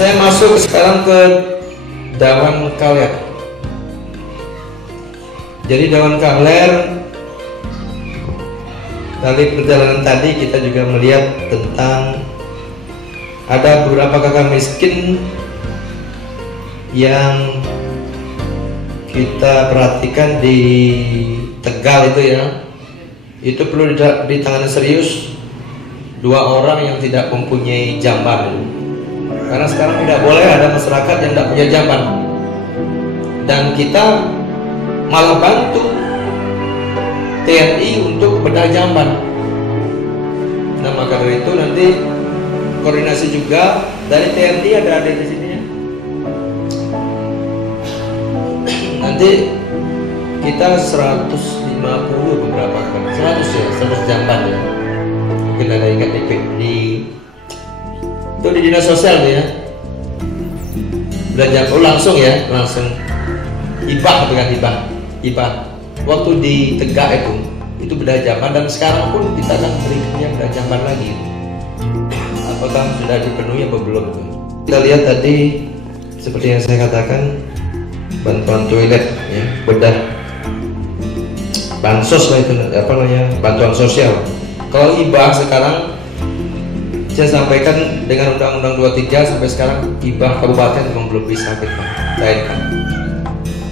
saya masuk sekarang ke Dawan Kaler. Jadi Dawan Kaler, dari perjalanan tadi kita juga melihat tentang ada beberapa kakak miskin yang kita perhatikan di Tegal itu ya, itu perlu ditangani serius. Dua orang yang tidak mempunyai jamban, karena sekarang tidak boleh ada masyarakat yang tidak punya jamban, dan kita malah bantu TNI untuk bedah jamban. Nah maka dari itu nanti koordinasi juga dari TNI, ada di sini ya. Nanti kita 150 beberapa kan, 100 ya, 100 jamban ya. Mungkin ada ingat di itu di dinas sosial ya. Belajar langsung ya, langsung hibah dengan hibah. Waktu di Tegak itu bedah jamban, dan sekarang pun kita akan berikannya bedah jamban lagi. Apakah sudah dipenuhi atau belum? Kita lihat tadi seperti yang saya katakan, bantuan toilet ya, bedah bansos lah itu, apa namanya, bantuan sosial. Kalau hibah sekarang saya sampaikan dengan Undang-Undang 23 sampai sekarang hibah kabupaten memang belum bisa kita cairkan.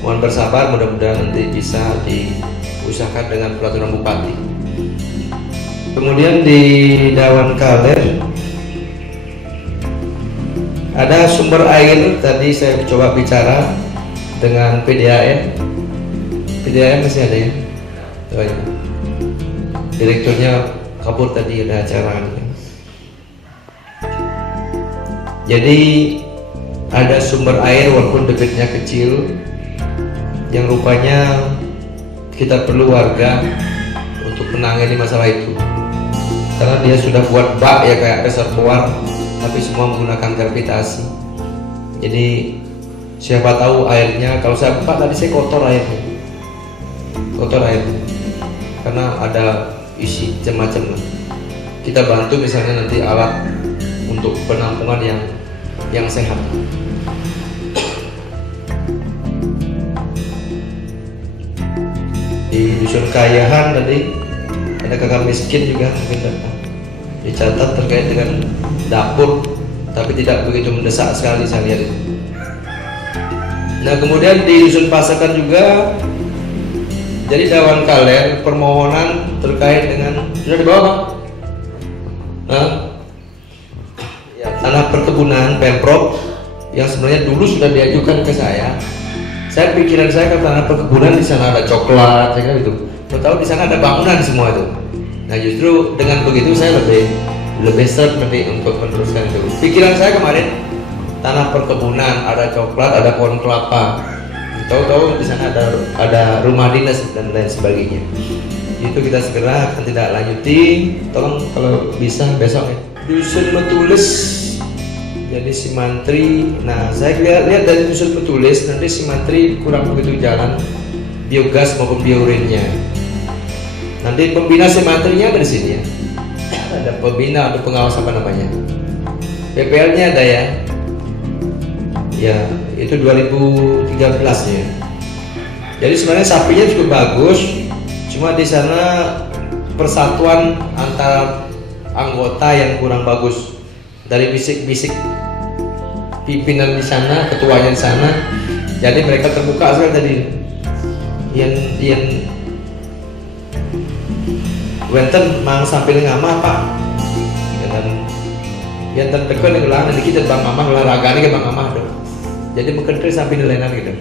Mohon bersabar, mudah-mudahan nanti bisa diusahakan dengan peraturan bupati. Kemudian di Dawan Kaler ada sumber air, tadi saya coba bicara dengan PDAM. PDAM masih ada ya? Oh, ya. Direkturnya kabur tadi, ada acara. Jadi ada sumber air walaupun debitnya kecil, yang rupanya kita perlu warga untuk menangani masalah itu, karena dia sudah buat bak ya, kayak reservoir, tapi semua menggunakan gravitasi. Jadi siapa tahu airnya, kalau saya buka tadi saya kotor airnya, karena ada isi macam-macam. Kita bantu misalnya nanti alat untuk penampungan yang sehat. Di dusun Kayahan tadi ada kakak miskin juga mungkin datang, dicatat terkait dengan dapur, tapi tidak begitu mendesak sekali saya lihat itu. Nah kemudian di dusun Pasakan juga, jadi Dawan Kaler permohonan terkait dengan sudah dibawa Pak? Nah, ya, tanah perkebunan Pemprov yang sebenarnya dulu sudah diajukan ke saya. Saya pikiran saya ke tanah perkebunan, di sana ada coklat, saya kira gitu. Tahu di sana ada bangunan semua itu. Nah justru dengan begitu saya lebih seret nanti untuk meneruskan itu. Pikiran saya kemarin tanah perkebunan, ada coklat, ada pohon kelapa. Tahu-tahu di sana ada rumah dinas dan lain sebagainya. Itu kita segera akan tidak lanjuti. Tolong kalau bisa besok ya. Dusun Metulis, jadi si Mantri. Nah saya lihat dari Dusun Metulis nanti si Mantri kurang begitu jalan biogas maupun biorinnya. Nanti pembina si Mantrinya ada di sini ya. Ada pembina atau pengawas apa namanya. PPL-nya ada ya. Ya itu 2013 ya. Jadi sebenarnya sapinya cukup bagus. Cuma di sana persatuan antara anggota yang kurang bagus, dari bisik-bisik pimpinan di sana, ketuanya di sana. Jadi mereka terbuka sekali tadi. Yang wenten mang sambil ngamah Pak. Yang tertekan yang gelang nanti kita bang mamah olahraga nih ke bang mamah dong. Jadi bekerja sambil nelayan gitu.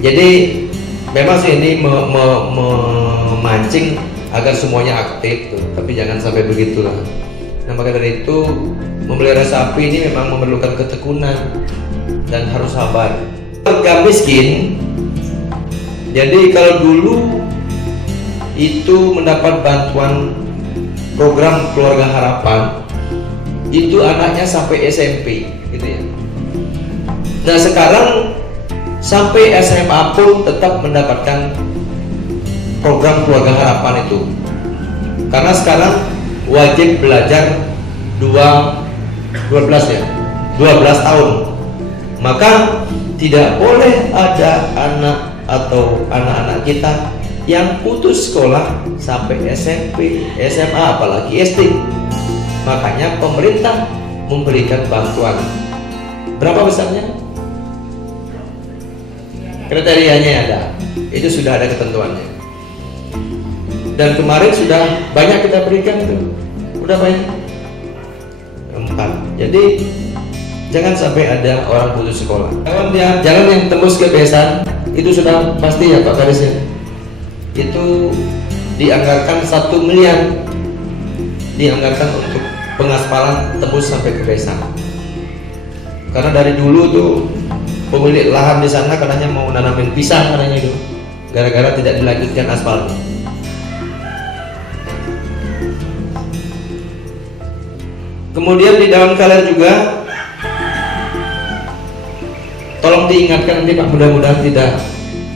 Jadi memang sih ini memancing agar semuanya aktif tuh, tapi jangan sampai begitulah. Nah maka dari itu memelihara sapi ini memang memerlukan ketekunan dan harus sabar. Warga miskin, jadi kalau dulu itu mendapat bantuan program Keluarga Harapan, itu anaknya sampai SMP gitu ya. Nah sekarang sampai SMA pun tetap mendapatkan program Keluarga Harapan itu, karena sekarang wajib belajar 12 ya, 12 tahun. Maka tidak boleh ada anak atau anak-anak kita yang putus sekolah sampai SMP, SMA, apalagi SD. Makanya pemerintah memberikan bantuan. Berapa besarnya? Kriterianya ada. Itu sudah ada ketentuannya. Dan kemarin sudah banyak kita berikan itu. Udah banyak. 4. Jadi jangan sampai ada orang putus sekolah. Jalan yang tembus ke desa itu sudah pasti ya Pak Karis ya. Itu dianggarkan 1 miliar dianggarkan untuk pengaspalan tembus sampai ke desa. Karena dari dulu tuh pemilik lahan di sana katanya mau nanamin pisang katanya itu, gara-gara tidak dilanjutkan aspal. Kemudian di Dawan Kaler juga tolong diingatkan nanti Pak, mudah-mudahan tidak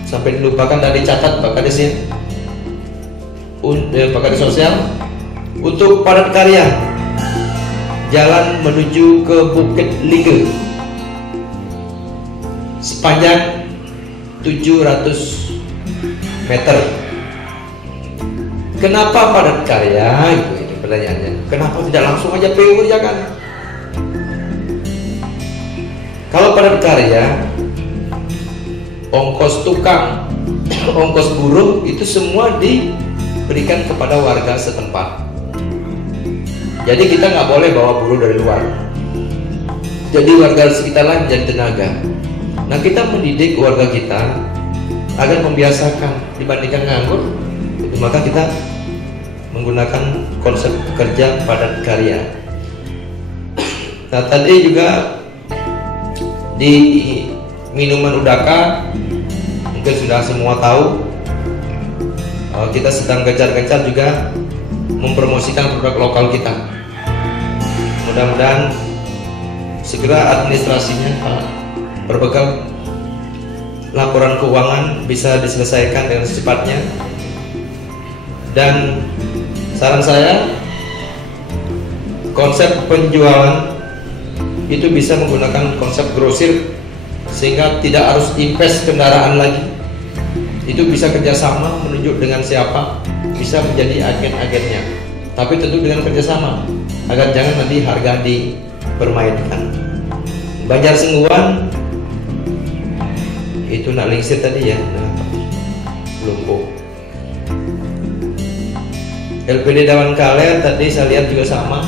sampai dilupakan dan dicatat Pak Kades ya, Pak Kades Sosial, untuk padat karya jalan menuju ke Bukit Lige sepanjang 700 meter. Kenapa padat karya? Itu pertanyaannya. Kenapa tidak langsung aja PU kerjakan? Kalau padat karya, ongkos tukang, ongkos buruh itu semua diberikan kepada warga setempat. Jadi kita nggak boleh bawa buruh dari luar. Jadi warga sekitarlah menjadi tenaga. Nah, kita mendidik warga kita agar membiasakan dibandingkan nganggur, maka kita menggunakan konsep kerja padat karya. Nah, tadi juga di minuman Udaka mungkin sudah semua tahu, kita sedang gencar-gencar juga mempromosikan produk lokal kita. Mudah-mudahan segera administrasinya Pak berbekal laporan keuangan bisa diselesaikan dengan secepatnya. Dan saran saya, konsep penjualan itu bisa menggunakan konsep grosir sehingga tidak harus invest kendaraan lagi. Itu bisa kerjasama menunjuk dengan siapa, bisa menjadi agen-agennya, tapi tentu dengan kerjasama agar jangan nanti harga dipermainkan. Banjar Sengguan itu nak lingsir tadi ya, Lumpuh. LPD Dawan Kaler tadi saya lihat juga sama,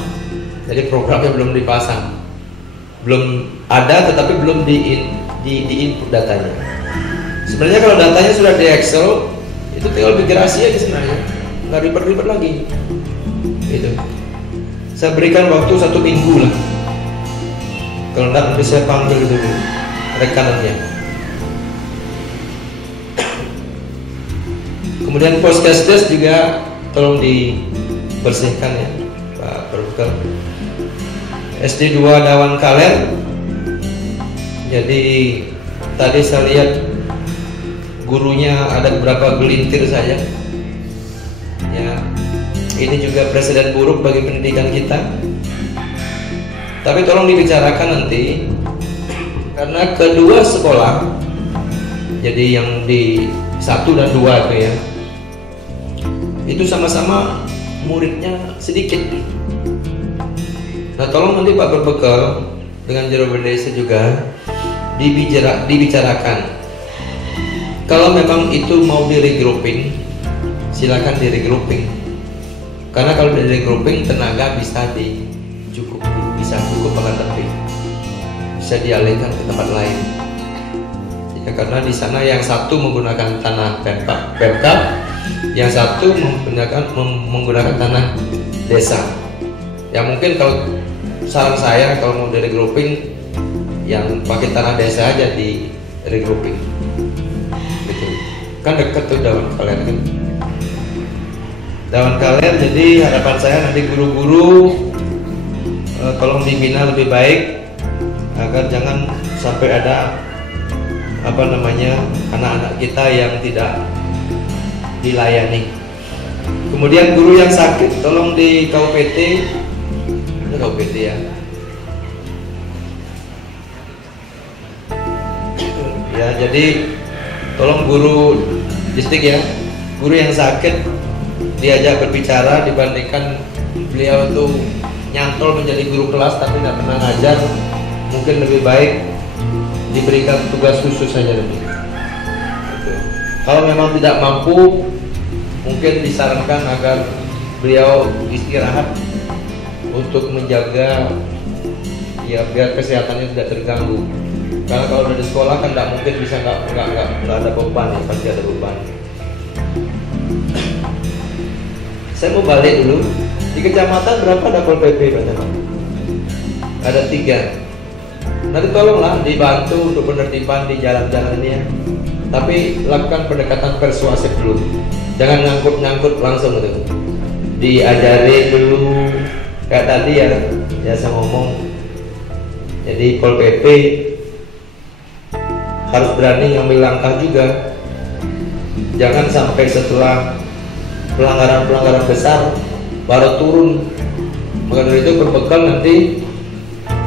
jadi programnya belum dipasang, belum ada, tetapi belum di input datanya. Sebenarnya kalau datanya sudah di Excel, itu tinggal migrasi aja sebenarnya, nggak ribet-ribet lagi. Gitu. Saya berikan waktu 1 minggu lah. Kalau enggak nanti saya panggil dulu rekanannya. Kemudian Poskesdes juga tolong dibersihkan ya Pak Perbukel. SD 2 Dawan Kaler. Jadi tadi saya lihat gurunya ada beberapa gelintir saja. Ya, ini juga presiden buruk bagi pendidikan kita. Tapi tolong dibicarakan nanti, karena kedua sekolah, jadi yang di 1 dan 2 itu ya, itu sama-sama muridnya sedikit. Nah, tolong nanti Pak Berbekal dengan Jero Desa juga dibicarakan. Kalau memang itu mau di regrouping, silakan di regrouping. Karena kalau di regrouping tenaga bisa cukup akan lebih, bisa dialihkan ke tempat lain. Ya, karena di sana yang satu menggunakan tanah Pemkab, yang satu menggunakan tanah desa. Ya mungkin kalau saran saya kalau mau di regrouping, yang pakai tanah desa aja di regrouping. Gitu. Kan dekat tuh Dawan Kaler kan. Dawan Kaler, jadi harapan saya nanti guru-guru tolong dibina lebih baik agar jangan sampai ada anak-anak kita yang tidak dilayani. Kemudian guru yang sakit tolong di KUPT, ini KUPT ya, Ya, jadi tolong guru distrik ya, guru yang sakit diajak berbicara dibandingkan beliau itu nyantol menjadi guru kelas tapi nggak pernah ngajar. Mungkin lebih baik diberikan tugas khusus saja lebih. Kalau memang tidak mampu, mungkin disarankan agar beliau istirahat untuk menjaga ya biar kesehatannya tidak terganggu. Karena kalau udah di sekolah kan nggak mungkin bisa nggak ada beban ya, pasti ada beban. Saya mau balik dulu. Di kecamatan berapa Pol PP Pak Camat? Ada 3. Nanti tolonglah dibantu untuk penertiban di jalan-jalan ini ya. Tapi lakukan pendekatan persuasif dulu. Jangan ngangkut langsung gitu. Diajari dulu kayak tadi ya saya ngomong. Jadi Pol PP harus berani ngambil langkah juga. Jangan sampai setelah pelanggaran besar baru turun. Maka dari itu berbekal nanti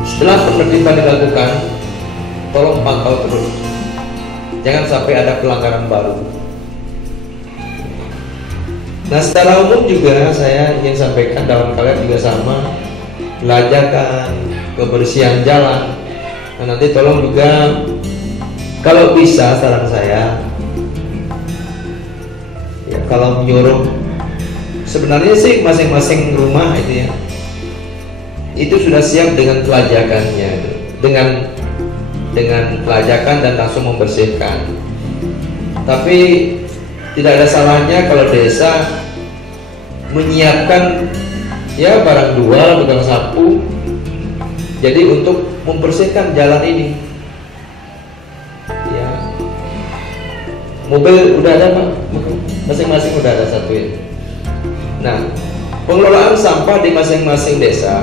setelah penertiban dilakukan, tolong pantau terus. Jangan sampai ada pelanggaran baru. Nah, secara umum juga saya ingin sampaikan dalam kalian juga sama, pelajakan, kebersihan jalan. Nah, nanti tolong juga kalau bisa saran saya ya, kalau menyuruh sebenarnya sih masing-masing rumah itu ya itu sudah siap dengan pelajakannya, dengan pelajakan dan langsung membersihkan. Tapi tidak ada salahnya kalau desa menyiapkan ya barang dua, tukang sapu, jadi untuk membersihkan jalan ini. Ya, mobil udah ada Pak, masing-masing udah ada satu ini. Nah, pengelolaan sampah di masing-masing desa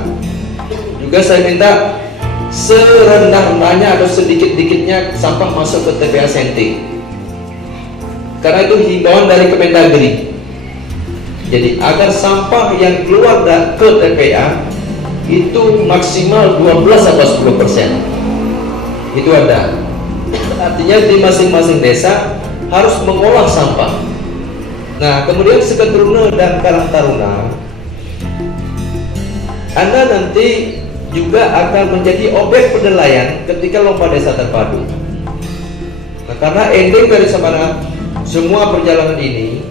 juga saya minta serendah-rendahnya atau sedikit-dikitnya sampah masuk ke TPA Senti. Karena itu himbauan dari Kemendagri. Jadi agar sampah yang keluar ke TPA itu maksimal 12 atau 10%. Itu ada. Artinya di masing-masing desa harus mengolah sampah. Nah, kemudian Seketruna dan Karang Taruna, Anda nanti juga akan menjadi objek penilaian ketika lomba desa terpadu. Nah, karena ending dari semua perjalanan ini,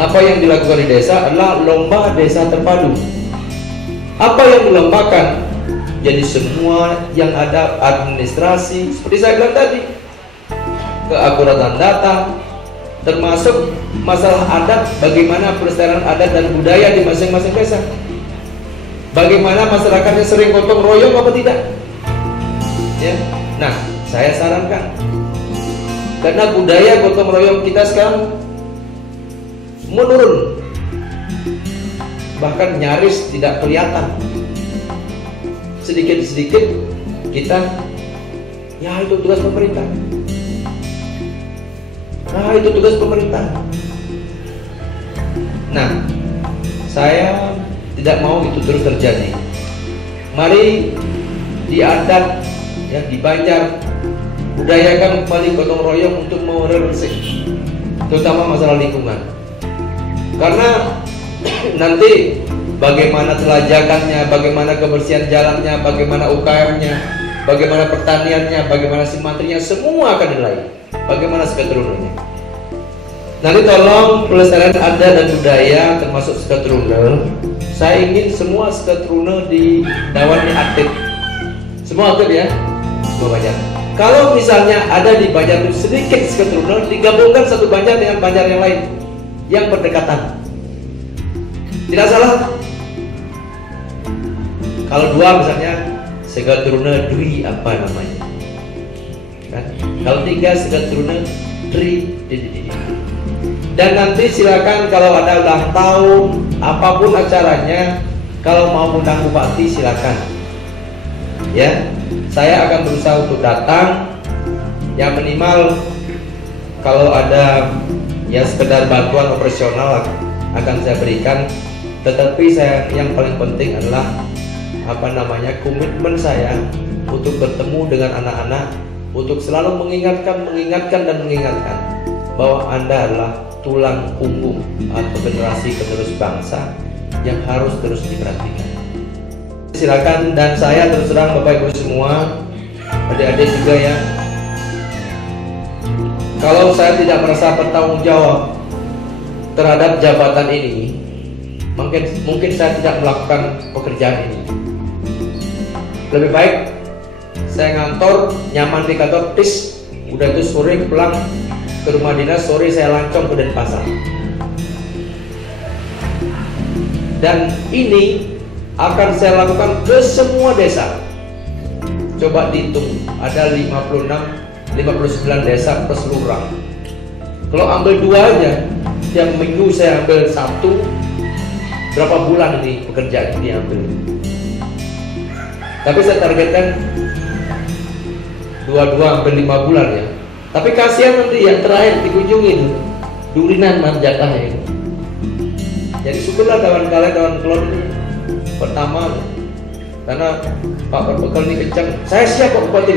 apa yang dilakukan di desa adalah lomba desa terpadu. Apa yang dilombakan? Jadi semua yang ada administrasi, seperti saya bilang tadi, keakuratan data, termasuk masalah adat, bagaimana pelestarian adat dan budaya di masing-masing desa. Bagaimana masyarakatnya sering gotong royong apa tidak? Ya. Nah, saya sarankan karena budaya gotong royong kita sekarang menurun, bahkan nyaris tidak kelihatan. Sedikit-sedikit kita, ya itu tugas pemerintah. Nah, itu tugas pemerintah. Nah, saya tidak mau itu terus terjadi. Mari di adat, ya di Banjar, budayakan kembali gotong royong untuk merersih, terutama masalah lingkungan. Karena nanti bagaimana telajakannya, bagaimana kebersihan jalannya, bagaimana UKM-nya, bagaimana pertaniannya, bagaimana simantrinya, semua akan dinilai. Bagaimana Seketrunanya. Nanti tolong pelestarian adat dan budaya termasuk Seketruna. Saya ingin semua Seketruna di Dawan ini aktif. Semua aktif ya, semua Banjar. Kalau misalnya ada di Banjar sedikit Seketruna, digabungkan satu Banjar dengan Banjar yang lain yang berdekatan. Tidak salah. Kalau dua misalnya Seketruna Dwi apa namanya? Kan? Kalau tiga Seketruna Tri. Dan nanti silakan kalau ada ulang tahun, apapun acaranya, kalau mau undang bupati silakan. Ya, saya akan berusaha untuk datang. Yang minimal kalau ada ya sekedar bantuan operasional akan saya berikan. Tetapi yang paling penting adalah komitmen saya untuk bertemu dengan anak-anak, untuk selalu mengingatkan dan mengingatkan bahwa Anda adalah tulang punggung atau generasi penerus bangsa yang harus terus diperhatikan. Silakan, dan saya terus terang Bapak Ibu semua, adik-adik juga ya, kalau saya tidak merasa bertanggung jawab terhadap jabatan ini, mungkin saya tidak melakukan pekerjaan ini. Lebih baik saya ngantor, nyaman di kantor, udah itu sore pulang ke rumah dinas, sore saya lancong ke Denpasar. Dan ini akan saya lakukan ke semua desa. Coba dihitung, ada 59 desa plus lurah. Kalau ambil 2 aja, tiap minggu saya ambil 1, berapa bulan ini pekerjaan ini diambil? Tapi saya targetkan 22 sampai 5 bulan ya. Tapi kasihan nanti yang terakhir dikunjungin durinan manjatah itu. Jadi syukurlah kawan kelon ini pertama, karena Pak Berbekal ini kencang. Saya siap Pak Bupati,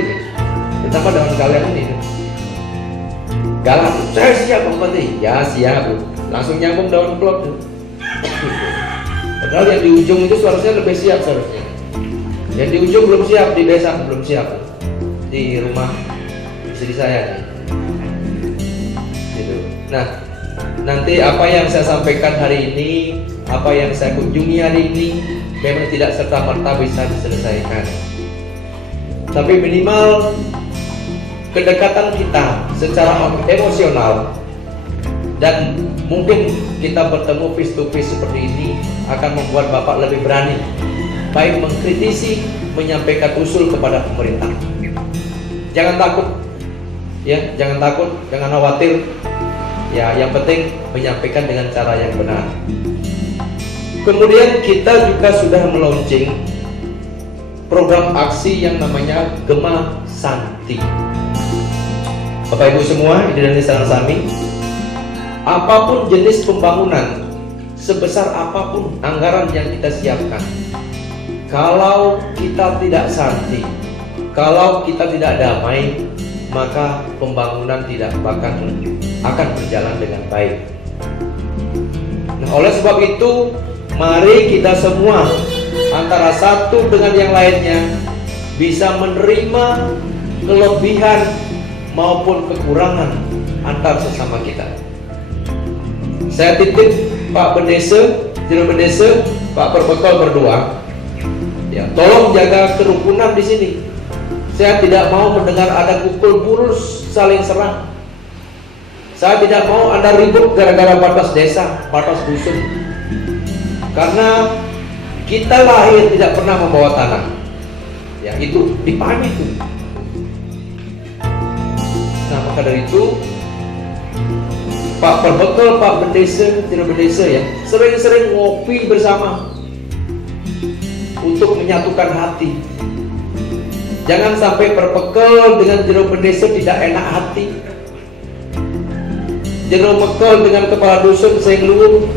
pertama dengan kalian ini galak. Saya siap Pak Bupati, ya siap. Langsung nyambung daun klot. Padahal yang di ujung itu seharusnya lebih siap seharusnya. Yang di ujung belum siap, di desa belum siap. Di rumah istri saya nih. Gitu. Nah, nanti apa yang saya sampaikan hari ini, apa yang saya kunjungi hari ini, memang tidak serta-merta bisa diselesaikan. Tapi minimal kedekatan kita secara emosional, dan mungkin kita bertemu face to face seperti ini akan membuat Bapak lebih berani, baik mengkritisi, menyampaikan usul kepada pemerintah. Jangan takut, ya, jangan takut, jangan khawatir. Ya, yang penting menyampaikan dengan cara yang benar. Kemudian kita juga sudah meluncing program aksi yang namanya Gema Santi. Bapak Ibu semua, ini dari Sarang Sami, apapun jenis pembangunan, sebesar apapun anggaran yang kita siapkan, kalau kita tidak santi, kalau kita tidak damai, maka pembangunan tidak akan berjalan dengan baik. Nah, oleh sebab itu, mari kita semua antara satu dengan yang lainnya bisa menerima kelebihan maupun kekurangan antar sesama kita. Saya titip Pak Bendese, Juru Bendese, Pak Berbekal berdua, ya, tolong jaga kerukunan di sini. Saya tidak mau mendengar ada pukul burus saling serang. Saya tidak mau Anda ribut gara-gara batas desa, batas dusun. Karena kita lahir tidak pernah membawa tanah. Ya, itu dipahami itu. Nah, maka dari itu Pak Berbekal, Pak Bendese, Juru Bendese ya, sering-sering ngopi bersama untuk menyatukan hati. Jangan sampai Berbekal dengan Juru Bendese tidak enak hati, Juru Bekal dengan kepala dusun sengluung.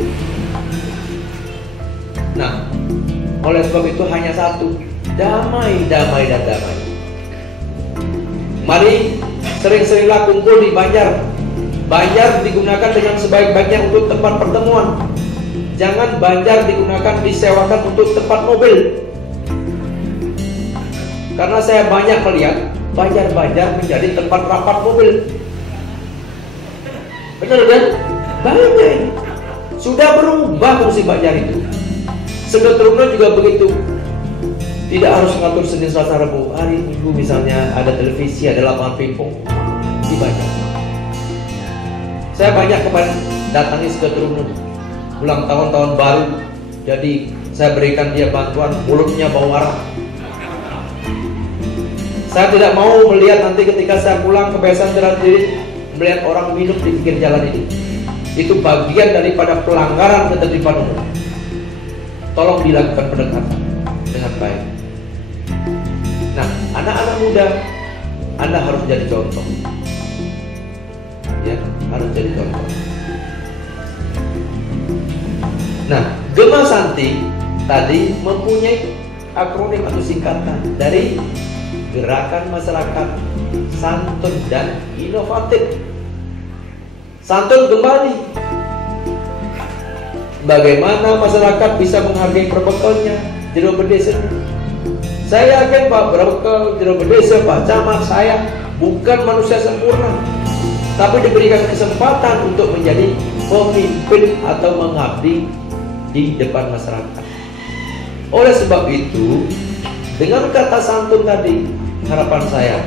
Nah, oleh sebab itu hanya satu, damai, damai, dan damai. Mari sering-seringlah kumpul di Banjar. Banjar digunakan dengan sebaik-baiknya untuk tempat pertemuan. Jangan Banjar digunakan, disewakan untuk tempat mobil. Karena saya banyak melihat Banjar-Banjar menjadi tempat rapat mobil. Benar kan? Banyak. Sudah berubah fungsi Banjar itu. Segetrumnya juga begitu. Tidak harus mengatur Senin, Selasa, Rabu. Hari Minggu misalnya ada televisi, ada lapangan pingpong di Banjar. Saya banyak kemarin datangi Segetrumnya ulang tahun baru. Jadi saya berikan dia bantuan, mulutnya bau arah. Saya tidak mau melihat nanti ketika saya pulang kebiasaan jalan diri, melihat orang minum di pinggir jalan ini. Itu bagian daripada pelanggaran ketertiban umum. Tolong dilakukan pendekatan dengan baik. Nah, anak-anak muda, Anda harus jadi contoh. Ya, harus jadi contoh. Nah, Gema Santi tadi mempunyai akronim atau singkatan dari Gerakan Masyarakat santun dan inovatif. Santun kembali. Bagaimana masyarakat bisa menghargai perbekalnya, jero bedesa. Saya yakin Pak Berbekal, jero bedesa, Pak Camat, saya bukan manusia sempurna, tapi diberikan kesempatan untuk menjadi pemimpin atau mengabdi di depan masyarakat. Oleh sebab itu, dengan kata santun tadi, harapan saya,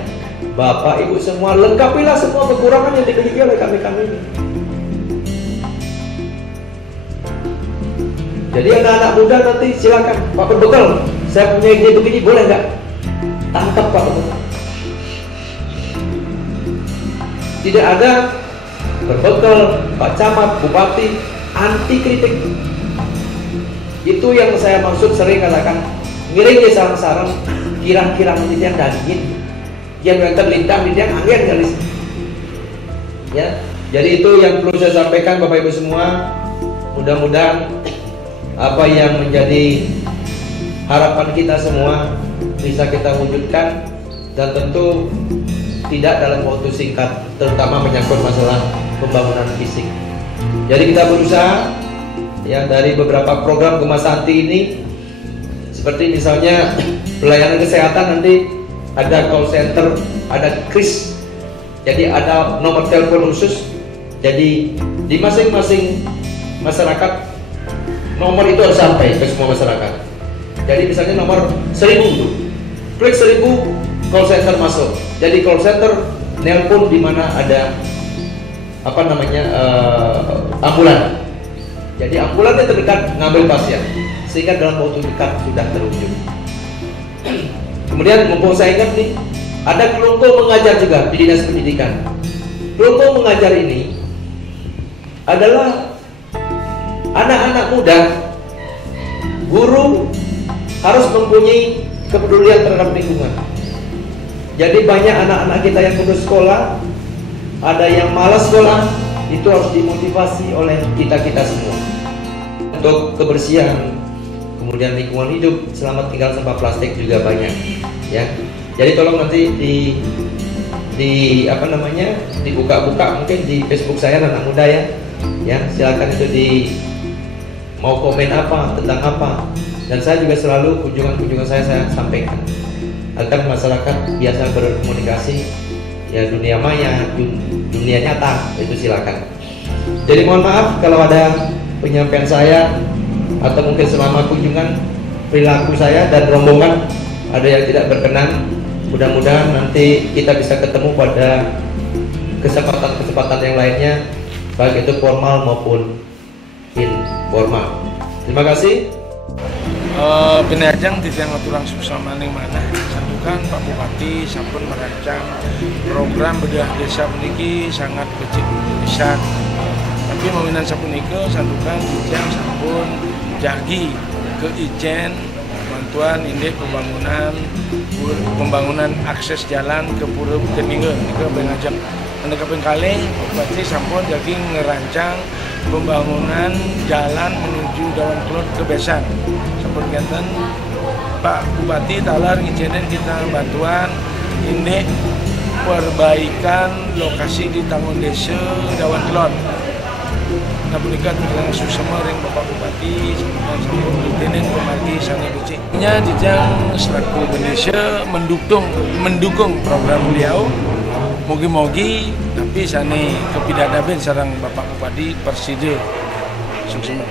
Bapak Ibu semua, lengkapilah semua kekurangan yang dimiliki oleh kami-kami ini. Jadi anak-anak muda nanti silakan, Pak Berbekal, saya punya ide begini, boleh nggak? Tangkap Pak Berbekal. Tidak ada Berbekal, Pak Camat, Bupati anti kritik. Itu yang saya maksud, sering katakan ngiring saran-saran kira-kira menjadi daging yang terlintang yang angin kali. Ya, jadi itu yang perlu saya sampaikan Bapak Ibu semua. Mudah-mudahan apa yang menjadi harapan kita semua bisa kita wujudkan, dan tentu tidak dalam waktu singkat, terutama menyangkut masalah pembangunan fisik. Jadi kita berusaha ya, dari beberapa program Gemah Santi ini, seperti misalnya pelayanan kesehatan, nanti ada call center, ada kris, jadi ada nomor telepon khusus. Jadi di masing-masing masyarakat nomor itu harus sampai ke semua masyarakat. Jadi misalnya nomor 1000, klik 1000, call center masuk. Jadi call center nelpon di mana ada apa namanya ambulan. Jadi ambulannya terdekat ngambil pasien, sehingga dalam waktu dekat sudah terwujud. Kemudian mumpung saya ingat nih, ada Kelungkung mengajar juga di Dinas Pendidikan. Kelungkung mengajar ini adalah anak-anak muda, guru harus mempunyai kepedulian terhadap lingkungan. Jadi banyak anak-anak kita yang putus sekolah, ada yang malas sekolah, itu harus dimotivasi oleh kita-kita semua untuk kebersihan, kemudian lingkungan hidup, selamat tinggal sampah plastik juga banyak ya. Jadi tolong nanti di apa namanya, dibuka-buka mungkin di Facebook saya anak muda ya silakan itu mau komen apa tentang apa, dan saya juga selalu kunjungan saya sampaikan agar masyarakat biasa berkomunikasi ya, dunia maya, dunia nyata, itu silakan. Jadi mohon maaf kalau ada penyampaian saya atau mungkin selama kunjungan perilaku saya dan rombongan ada yang tidak berkenan. Mudah-mudahan nanti kita bisa ketemu pada kesempatan-kesempatan yang lainnya, baik itu formal maupun informal. Terima kasih. Penajang tidak ngaturang susah maning mana. Sandukan Pak Bupati sampun merancang program bedah desa meniki sangat besar. Tapi meminan sapunika sandukan dijang sampun jagi ke Ijen bantuan indek pembangunan akses jalan ke Pura Bukit Mingga ke Bengajak. Anda kaping kaleng Bupati sampun jagi ngerancang pembangunan jalan menuju Dawan Kelot ke Besan. Sampun ganten Pak Bupati talar ngijinin kita bantuan indek perbaikan lokasi di Tangun Desa Dawan Kelot. Nah punika dengan susama ring Bapak Bupati dan sampun lieutenant pemargi sangat becik. Nya dijang selaku Indonesia mendukung program beliau. Mogi-mogi tapi sani kepidadaben sarang Bapak Bupati persida sukses.